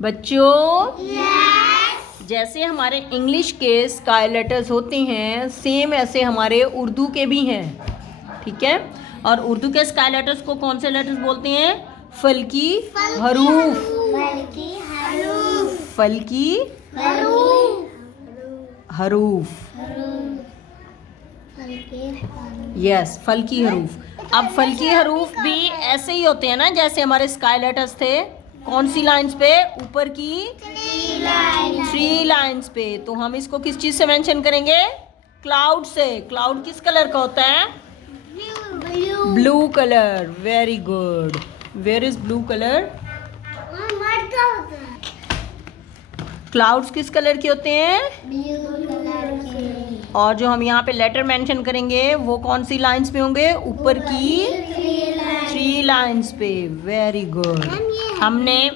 बच्चों जैसे हमारे इंग्लिश के स्काई लेटर्स होते हैं, सेम ऐसे हमारे उर्दू के भी हैं, ठीक है। और उर्दू के स्काई लेटर्स को कौन से लेटर्स बोलते हैं? फल्की हरूफ। फल्की हरूफ, यस, फल्की हरूफ। अब फल्की हरूफ भी ऐसे ही होते हैं ना जैसे हमारे स्काई लेटर्स थे। कौन सी लाइंस पे? ऊपर की 3 लाइंस पे। तो हम इसको किस चीज से मेंशन करेंगे? क्लाउड से। क्लाउड किस कलर का होता है? Blue colour. Very good. Where is blue colour? Clouds किस कलर के होते हैं? और जो हम यहाँ पे लेटर मेंशन करेंगे वो कौन सी लाइंस पे होंगे? ऊपर की 3 लाइंस पे। Very good. हमने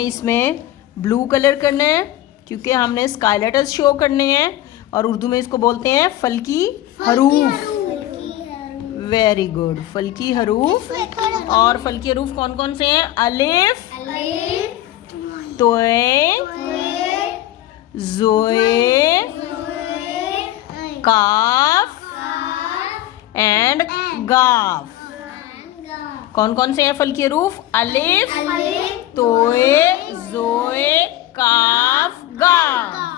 इसमें ब्लू कलर करना है क्योंकि हमने स्काई लेटर्स शो करने हैं और उर्दू में इसको बोलते हैं फल्की हरूफ। वेरी गुड, फल्की हरूफ। और फल्की हरूफ कौन कौन से हैं? अलिफ, तोए, जोए, काफ एंड गाफ। कौन कौन से हैं फल्की हरूफ? अलिफ, तोए, जोए, काफ, गाफ।